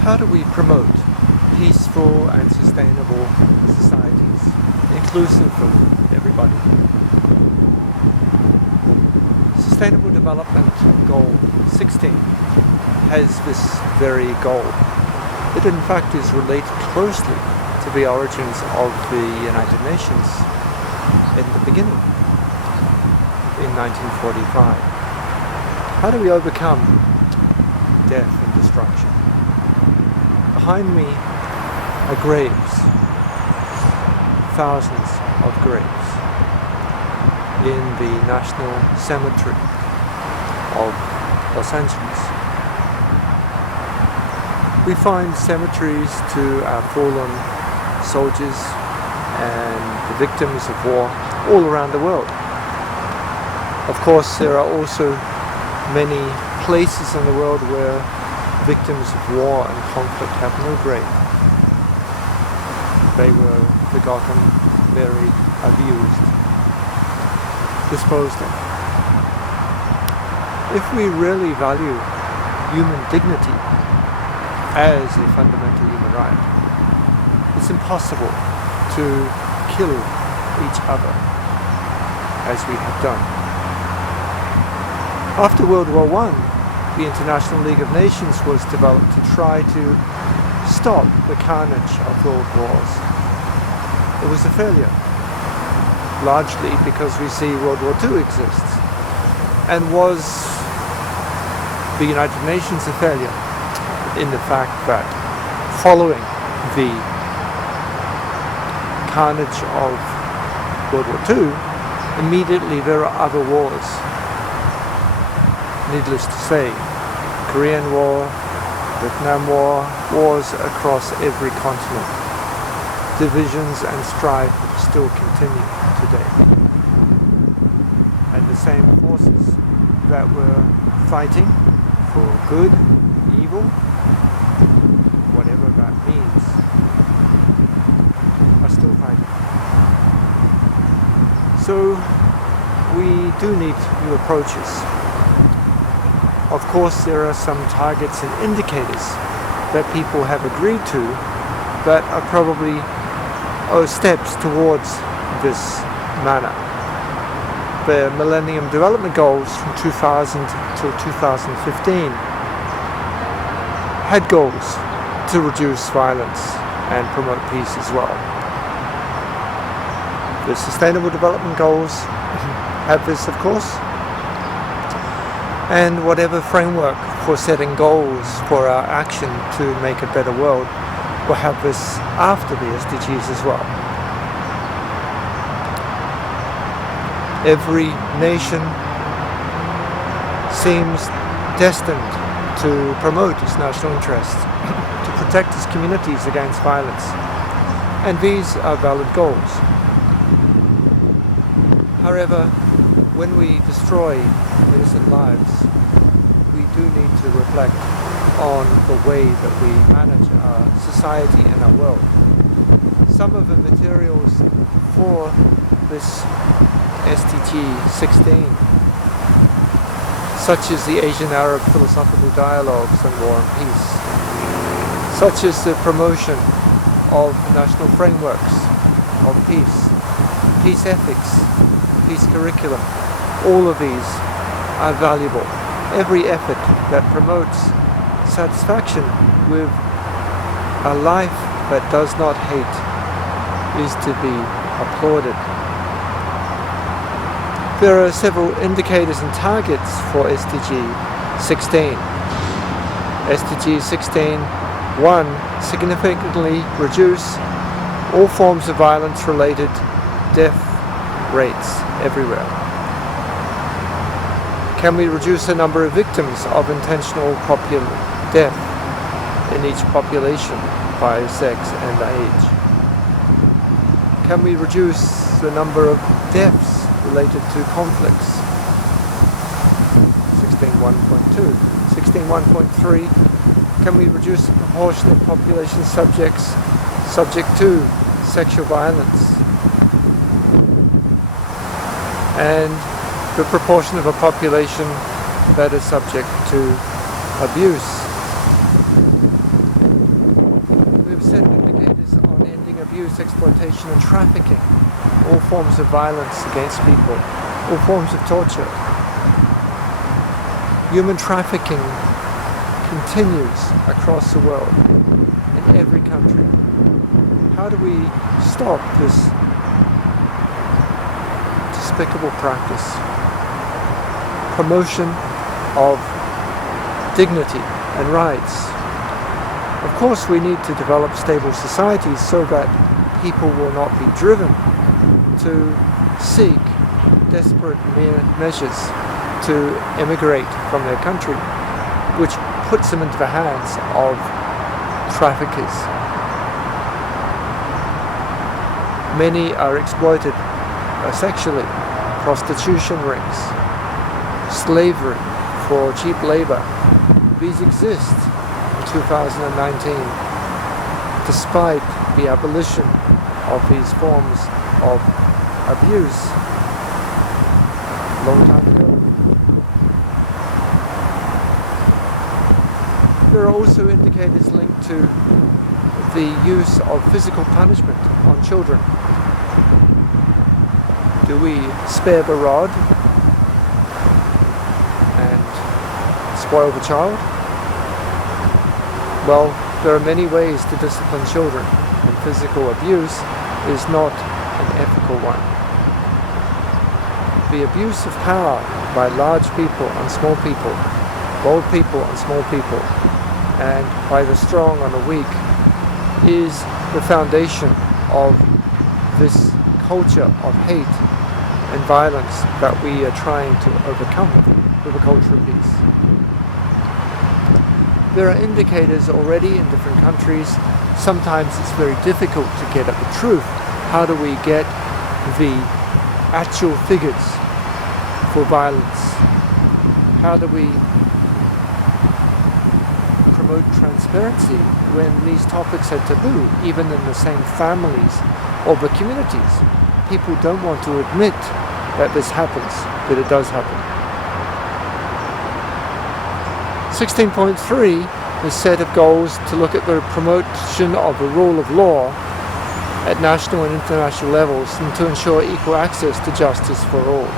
How do we promote peaceful and sustainable societies, inclusive of everybody? Sustainable Development Goal 16 has this very goal. It in fact is related closely to the origins of the United Nations in the beginning, in 1945. How do we overcome death and destruction? Behind me are graves, thousands of graves, in the National Cemetery of Los Angeles. We find cemeteries to our fallen soldiers and the victims of war all around the world. Of course, there are also many places in the world where victims of war and conflict have no grave. They were forgotten, buried, abused, disposed of. If we really value human dignity as a fundamental human right, it's impossible to kill each other as we have done. After World War I, the International League of Nations was developed to try to stop the carnage of world wars. It was a failure, largely because we see World War II exists. And was the United Nations a failure in the fact that following the carnage of World War II, immediately there are other wars. Needless to say, Korean War, Vietnam War, wars across every continent. Divisions and strife still continue today. And the same forces that were fighting for good, evil, whatever that means, are still fighting. So we do need new approaches. Of course, there are some targets and indicators that people have agreed to that are probably steps towards this manner. The Millennium Development Goals from 2000 till 2015 had goals to reduce violence and promote peace as well. The Sustainable Development Goals have this, of course. And whatever framework for setting goals for our action to make a better world will have this after the SDGs as well. Every nation seems destined to promote its national interests, to protect its communities against violence. And these are valid goals. However, when we destroy innocent lives, we do need to reflect on the way that we manage our society and our world. Some of the materials for this SDG16, such as the Asian-Arab Philosophical Dialogues on War and Peace, such as the promotion of national frameworks of peace, peace ethics, peace curriculum, all of these are valuable. Every effort that promotes satisfaction with a life that does not hate is to be applauded. There are several indicators and targets for SDG 16. SDG 16, 1. Significantly reduce all forms of violence-related death rates everywhere. Can we reduce the number of victims of intentional death in each population by sex and age? Can we reduce the number of deaths related to conflicts? 16.1.2. 16.1.3. Can we reduce the proportion of population subject to sexual violence? And the proportion of a population that is subject to abuse. abuse, exploitation and trafficking, all forms of violence against people, all forms of torture. Human trafficking continues across the world, in every country. How do we stop this despicable practice? Promotion of dignity and rights. Of course, we need to develop stable societies so that people will not be driven to seek desperate measures to emigrate from their country, which puts them into the hands of traffickers. Many are exploited sexually, prostitution rings, slavery for cheap labor. These exist in 2019, despite the abolition of these forms of abuse a long time ago. There are also indicators linked to the use of physical punishment on children. Do we spare the rod and spoil the child? Well, there are many ways to discipline children, and physical abuse is not an ethical one. The abuse of power by large people on small people, bold people on small people, and by the strong on the weak is the foundation of this culture of hate and violence that we are trying to overcome with a culture of peace. There are indicators already in different countries. Sometimes it's very difficult to get at the truth. How do we get the actual figures for violence? How do we promote transparency when these topics are taboo, even in the same families or the communities? People don't want to admit that this happens, that it does happen. 16.3 is a set of goals to look at the promotion of the rule of law at national and international levels and to ensure equal access to justice for all.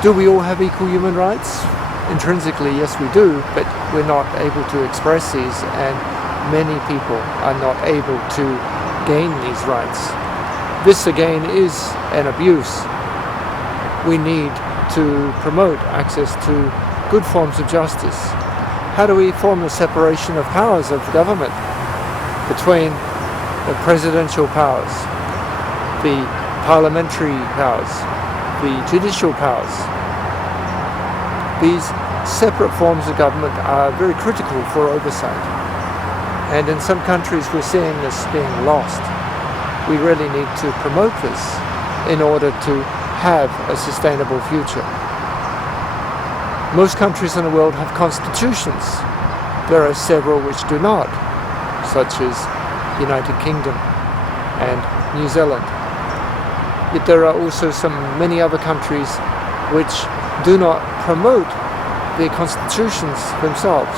Do we all have equal human rights? Intrinsically, yes we do, but we're not able to express these, and many people are not able to gain these rights. This again is an abuse. We need to promote access to good forms of justice. How do we form a separation of powers of government between the presidential powers, the parliamentary powers, the judicial powers? These separate forms of government are very critical for oversight. And in some countries we're seeing this being lost. We really need to promote this in order to have a sustainable future. Most countries in the world have constitutions. There are several which do not, such as United Kingdom and New Zealand. Yet there are also many other countries which do not promote their constitutions themselves.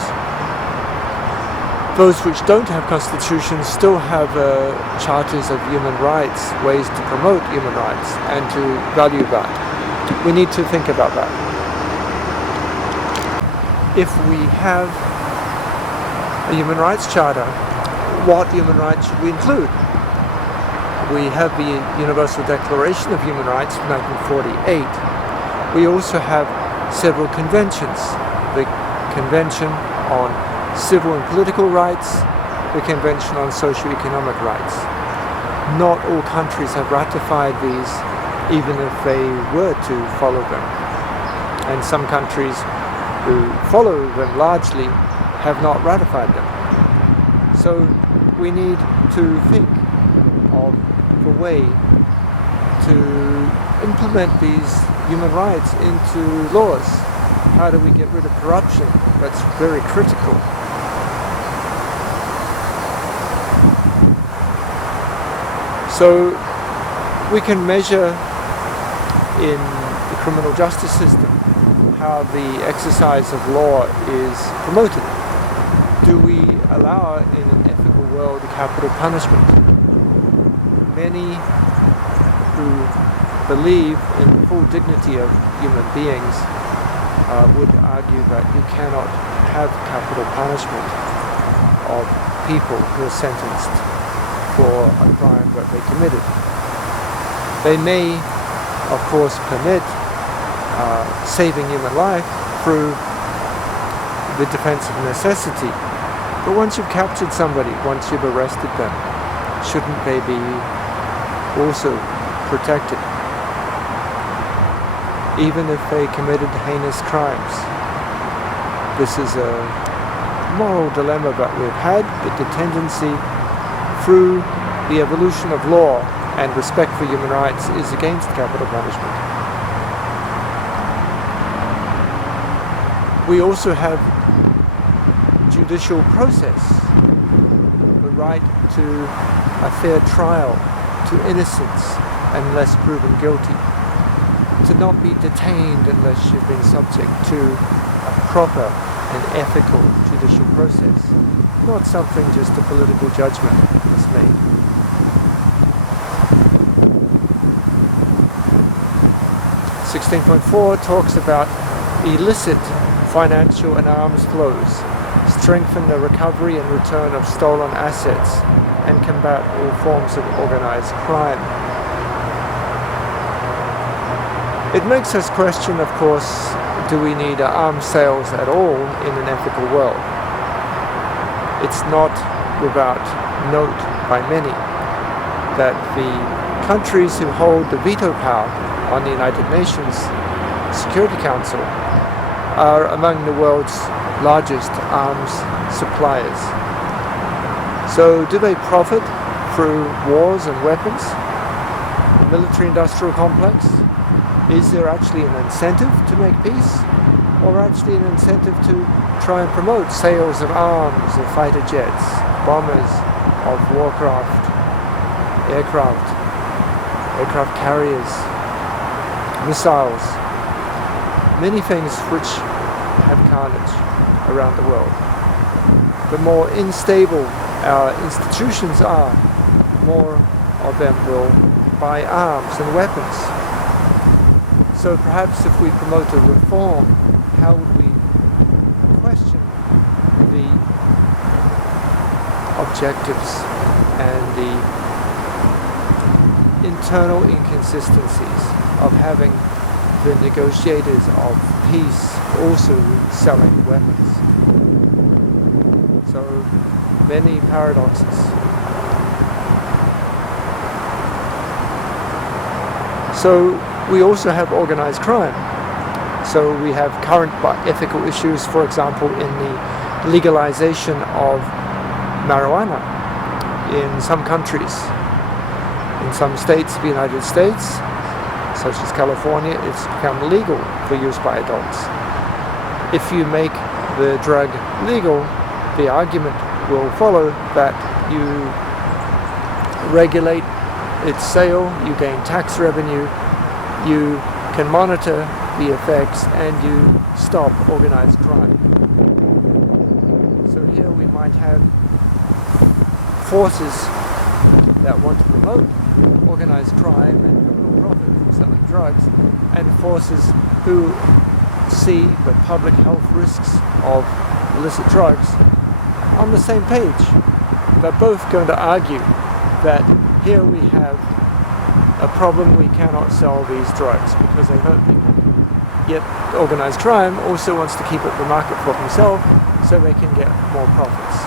Those which don't have constitutions still have charters of human rights, ways to promote human rights and to value that. We need to think about that. If we have a human rights charter, what human rights should we include? We have the Universal Declaration of Human Rights of 1948. We also have several conventions. The Convention on Civil and Political Rights, the Convention on Socio-Economic Rights. Not all countries have ratified these, even if they were to follow them. And some countries who follow them largely have not ratified them. So we need to think of the way to implement these human rights into laws. How do we get rid of corruption? That's very critical. So we can measure in the criminal justice system how the exercise of law is promoted. Do we allow in an ethical world capital punishment. Many who believe in the full dignity of human beings would argue that you cannot have capital punishment of people who are sentenced for a crime that they committed. They may, of course, permit saving human life through the defense of necessity. But once you've captured somebody, once you've arrested them, shouldn't they be also protected? Even if they committed heinous crimes. This is a moral dilemma that we've had, but the tendency through the evolution of law and respect for human rights is against capital punishment. We also have judicial process, the right to a fair trial, to innocence unless proven guilty, to not be detained unless you've been subject to a proper and ethical judicial process, not something just a political judgment is made. Section 16.4 talks about illicit financial and arms flows, strengthen the recovery and return of stolen assets, and combat all forms of organized crime. It makes us question, of course, do we need arms sales at all in an ethical world? It's not without note by many that the countries who hold the veto power on the United Nations Security Council are among the world's largest arms suppliers. So do they profit through wars and weapons? The military-industrial complex? Is there actually an incentive to make peace? Or actually an incentive to try and promote sales of arms, of fighter jets, bombers, of warcraft, aircraft carriers, missiles, many things which have carnage around the world. The more unstable our institutions are, more of them will buy arms and weapons. So perhaps if we promote a reform, how would we question the objectives and the internal inconsistencies of having the negotiators of peace also selling weapons? So many paradoxes. So we also have organized crime. So we have current ethical issues, for example, in the legalization of marijuana in some countries. In some states of the United States, such as California, it's become legal for use by adults. If you make the drug legal, the argument will follow that you regulate its sale, you gain tax revenue, you can monitor the effects, and you stop organized crime. So here we might have forces that want to promote organized crime and criminal profit from selling drugs, and forces who see the public health risks of illicit drugs on the same page. They're both going to argue that here we have a problem, we cannot sell these drugs because they hurt people. Yet organized crime also wants to keep up the market for himself so they can get more profits.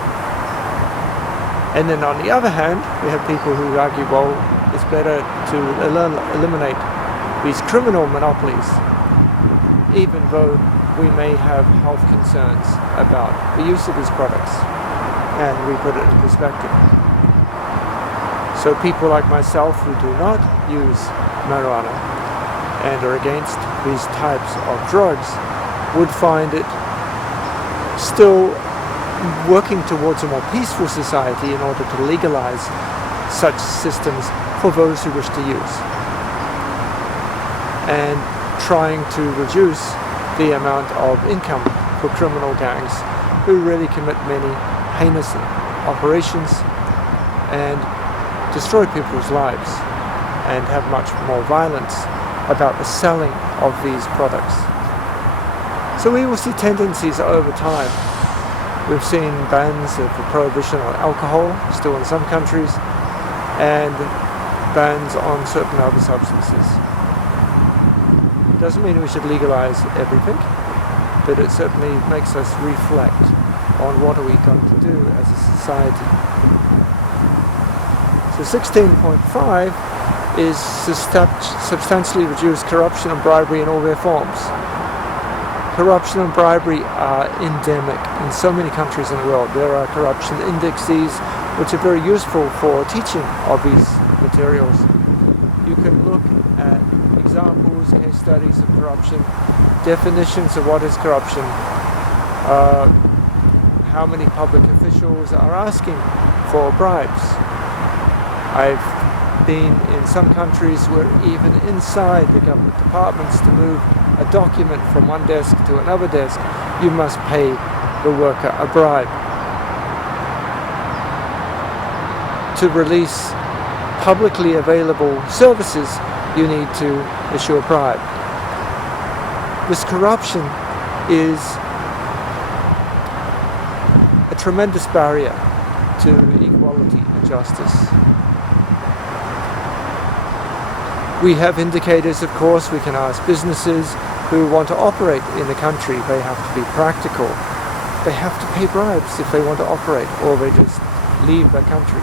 And then on the other hand, we have people who argue, well, it's better to eliminate these criminal monopolies, even though we may have health concerns about the use of these products, and we put it in perspective. So people like myself who do not use marijuana and are against these types of drugs would find it still working towards a more peaceful society in order to legalize such systems for those who wish to use, and trying to reduce the amount of income for criminal gangs who really commit many heinous operations and destroy people's lives and have much more violence about the selling of these products. So we will see tendencies over time. We've seen bans of the prohibition on alcohol, still in some countries, and bans on certain other substances. Doesn't mean we should legalize everything, but it certainly makes us reflect on what are we going to do as a society. So 16.5 is substantially reduce corruption and bribery in all their forms. Corruption and bribery are endemic in so many countries in the world. There are corruption indexes which are very useful for teaching of these materials. You can look at examples, case studies of corruption, definitions of what is corruption, how many public officials are asking for bribes. I've been in some countries where even inside the government departments, to move a document from one desk to another desk, you must pay the worker a bribe. To release publicly available services, you need to issue a bribe. This corruption is a tremendous barrier to equality and justice. We have indicators, of course. We can ask businesses who want to operate in the country. They have to be practical. They have to pay bribes if they want to operate, or they just leave the country.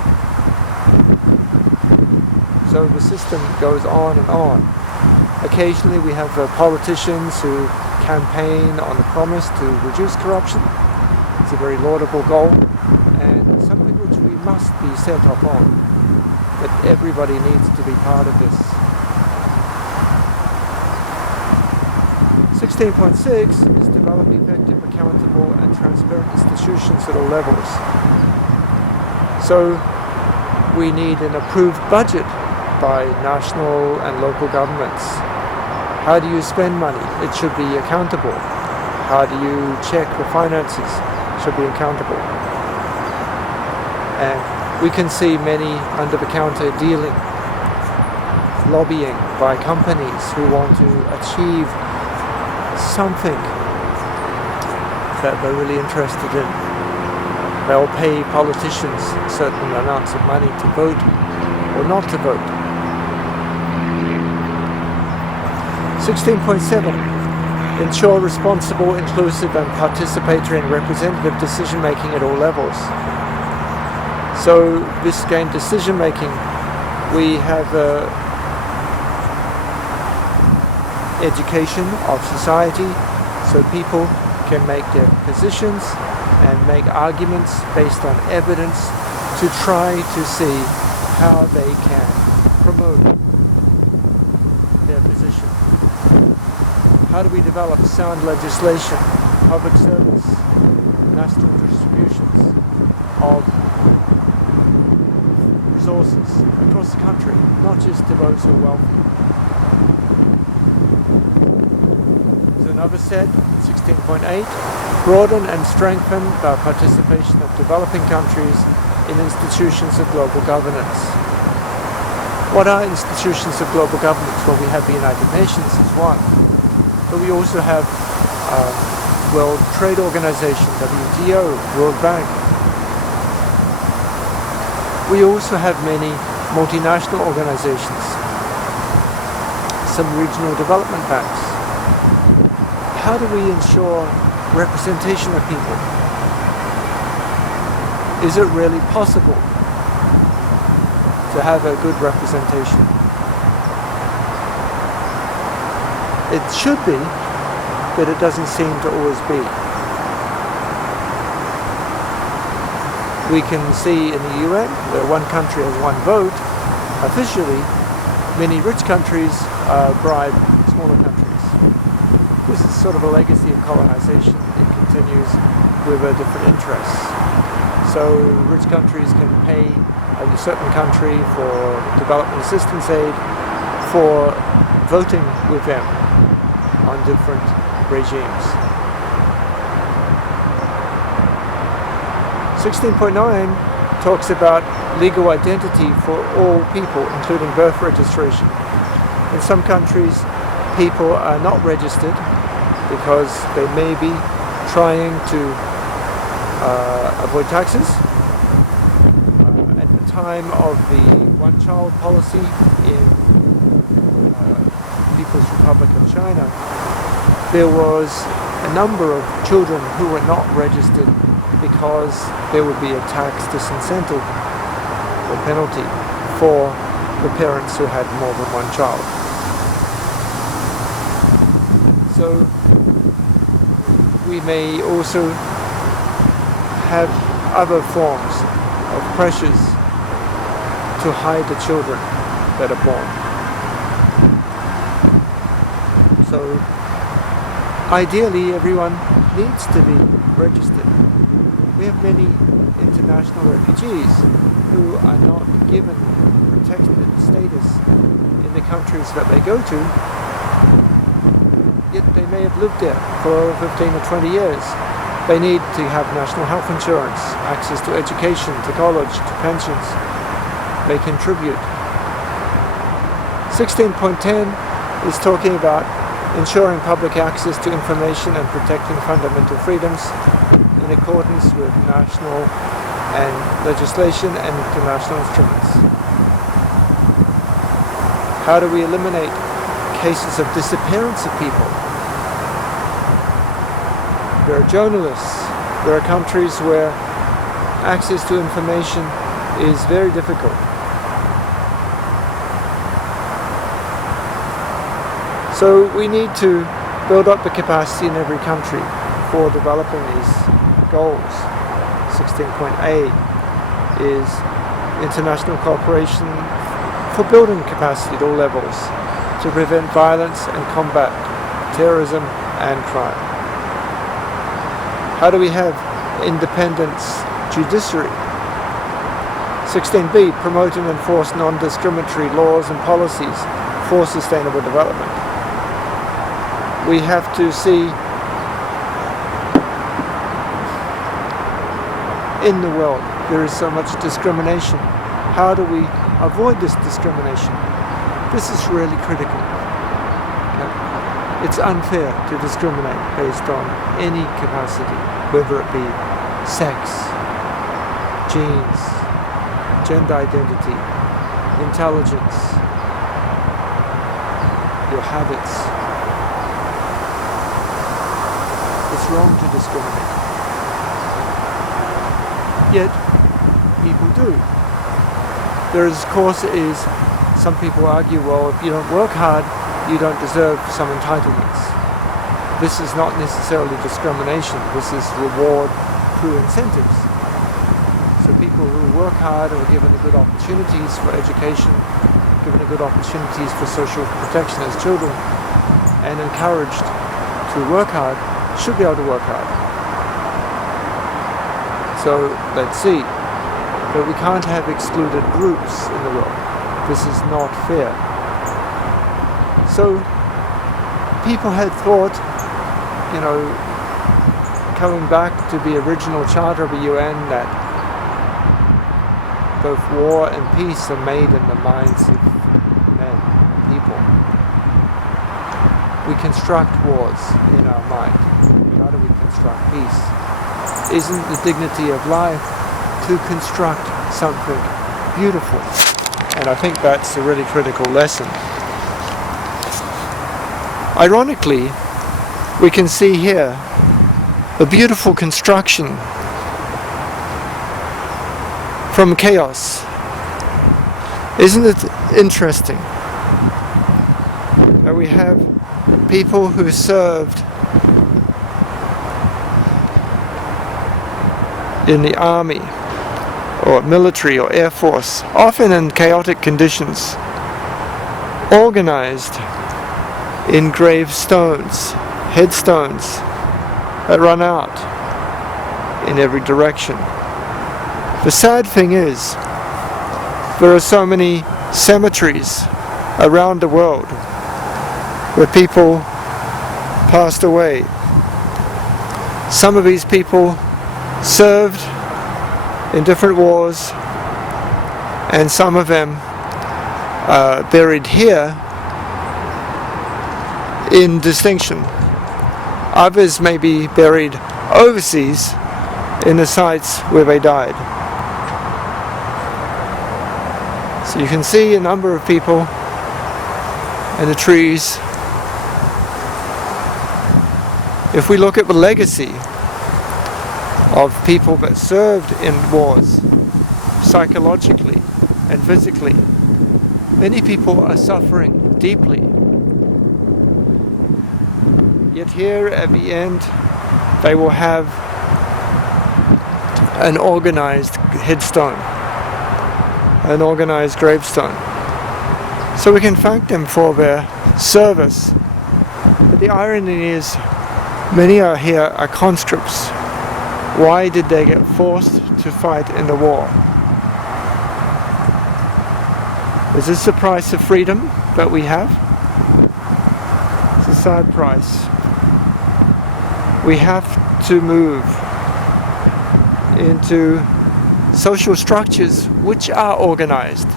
So the system goes on and on. Occasionally we have politicians who campaign on the promise to reduce corruption. It's a very laudable goal, and something which we must be set up on, that everybody needs to be part of this. 16.6 is develop effective, accountable and transparent institutions at all levels. So we need an approved budget by national and local governments. How do you spend money? It should be accountable. How do you check the finances? It should be accountable. And we can see many under-the-counter dealing, lobbying by companies who want to achieve something that they're really interested in. They'll pay politicians certain amounts of money to vote or not to vote. 16.7. Ensure responsible, inclusive and participatory and representative decision making at all levels. So this again, decision making, we have education of society, so people can make their positions and make arguments based on evidence to try to see how they can promote their position. How do we develop sound legislation, public service, national distributions of resources across the country, not just to those who are wealthy? Another set, 16.8, broaden and strengthen the participation of developing countries in institutions of global governance. What are institutions of global governance? Well, we have the United Nations as one, but we also have World Trade Organization, WTO, World Bank. We also have many multinational organizations, some regional development banks. How do we ensure representation of people? Is it really possible to have a good representation? It should be, but it doesn't seem to always be. We can see in the UN, where one country has one vote, officially, many rich countries bribe smaller countries. This is sort of a legacy of colonization. It continues with different interests. So rich countries can pay a certain country for development assistance aid for voting with them on different regimes. 16.9, talks about legal identity for all people, including birth registration. In some countries, people are not registered because they may be trying to avoid taxes. At the time of the one-child policy in People's Republic of China, there was a number of children who were not registered because there would be a tax disincentive or penalty for the parents who had more than one child. So we may also have other forms of pressures to hide the children that are born. So ideally everyone needs to be registered. We have many international refugees who are not given protected status in the countries that they go to, yet they may have lived there for 15 or 20 years. They need to have national health insurance, access to education, to college, to pensions. They contribute. 16.10 is talking about ensuring public access to information and protecting fundamental freedoms in accordance with national and legislation and international instruments. How do we eliminate cases of disappearance of people? There are journalists. There are countries where access to information is very difficult. So we need to build up the capacity in every country for developing these goals. 16.8 is international cooperation for building capacity at all levels to prevent violence and combat terrorism and crime. How do we have independent judiciary? 16b, promote and enforce non-discriminatory laws and policies for sustainable development. We have to see in the world there is so much discrimination. How do we avoid this discrimination? This is really critical. Okay? It's unfair to discriminate based on any capacity, whether it be sex, genes, gender identity, intelligence, your habits. It's wrong to discriminate. Yet, people do. There is, of course, some people argue, well, if you don't work hard, you don't deserve some entitlements. This is not necessarily discrimination. This is reward through incentives. So people who work hard are given good opportunities for education, given good opportunities for social protection as children, and encouraged to work hard, should be able to work hard. So let's see. But we can't have excluded groups in the world. This is not fair. So people had thought, coming back to the original charter of the UN, that both war and peace are made in the minds of men, people. We construct wars in our mind. How do we construct peace? Isn't the dignity of life to construct something beautiful? And I think that's a really critical lesson. Ironically, we can see here a beautiful construction from chaos. Isn't it interesting that we have people who served in the army or military or air force, often in chaotic conditions, organized in gravestones, headstones that run out in every direction. The sad thing is, there are so many cemeteries around the world where people passed away. Some of these people served in different wars, and some of them buried here in distinction. Others may be buried overseas in the sites where they died. So you can see a number of people in the trees. If we look at the legacy of people that served in wars, psychologically and physically, many people are suffering deeply. Yet here at the end, they will have an organized headstone, an organized gravestone. So we can thank them for their service. But the irony is, many are here are conscripts. Why did they get forced to fight in the war? Is this the price of freedom that we have? It's a sad price. We have to move into social structures which are organized.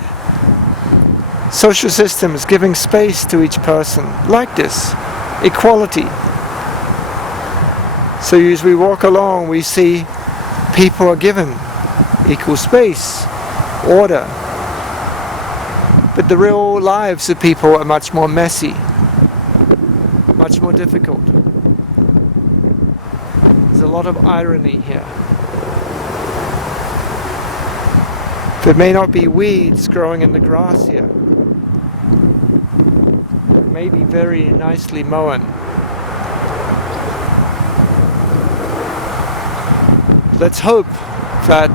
Social systems giving space to each person, like this, equality. So as we walk along, we see people are given equal space, order. But the real lives of people are much more messy, much more difficult. There's a lot of irony here. There may not be weeds growing in the grass here. It may be very nicely mown. Let's hope that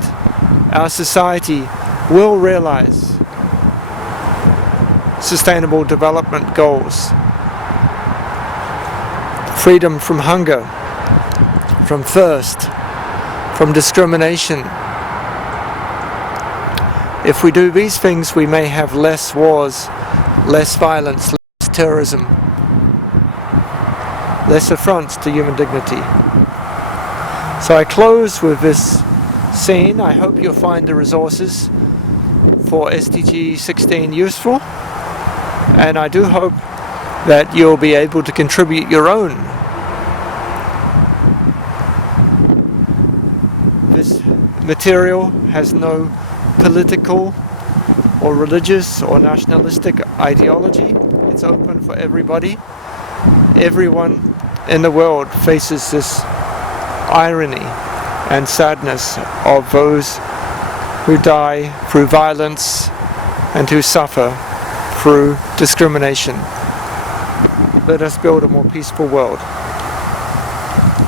our society will realize sustainable development goals. Freedom from hunger, from thirst, from discrimination. If we do these things, we may have less wars, less violence, less terrorism, less affronts to human dignity. So I close with this scene. I hope you'll find the resources for SDG16 useful, and I do hope that you'll be able to contribute your own. This material has no political or religious or nationalistic ideology. It's open for everybody. Everyone in the world faces this irony and sadness of those who die through violence and who suffer through discrimination. Let us build a more peaceful world.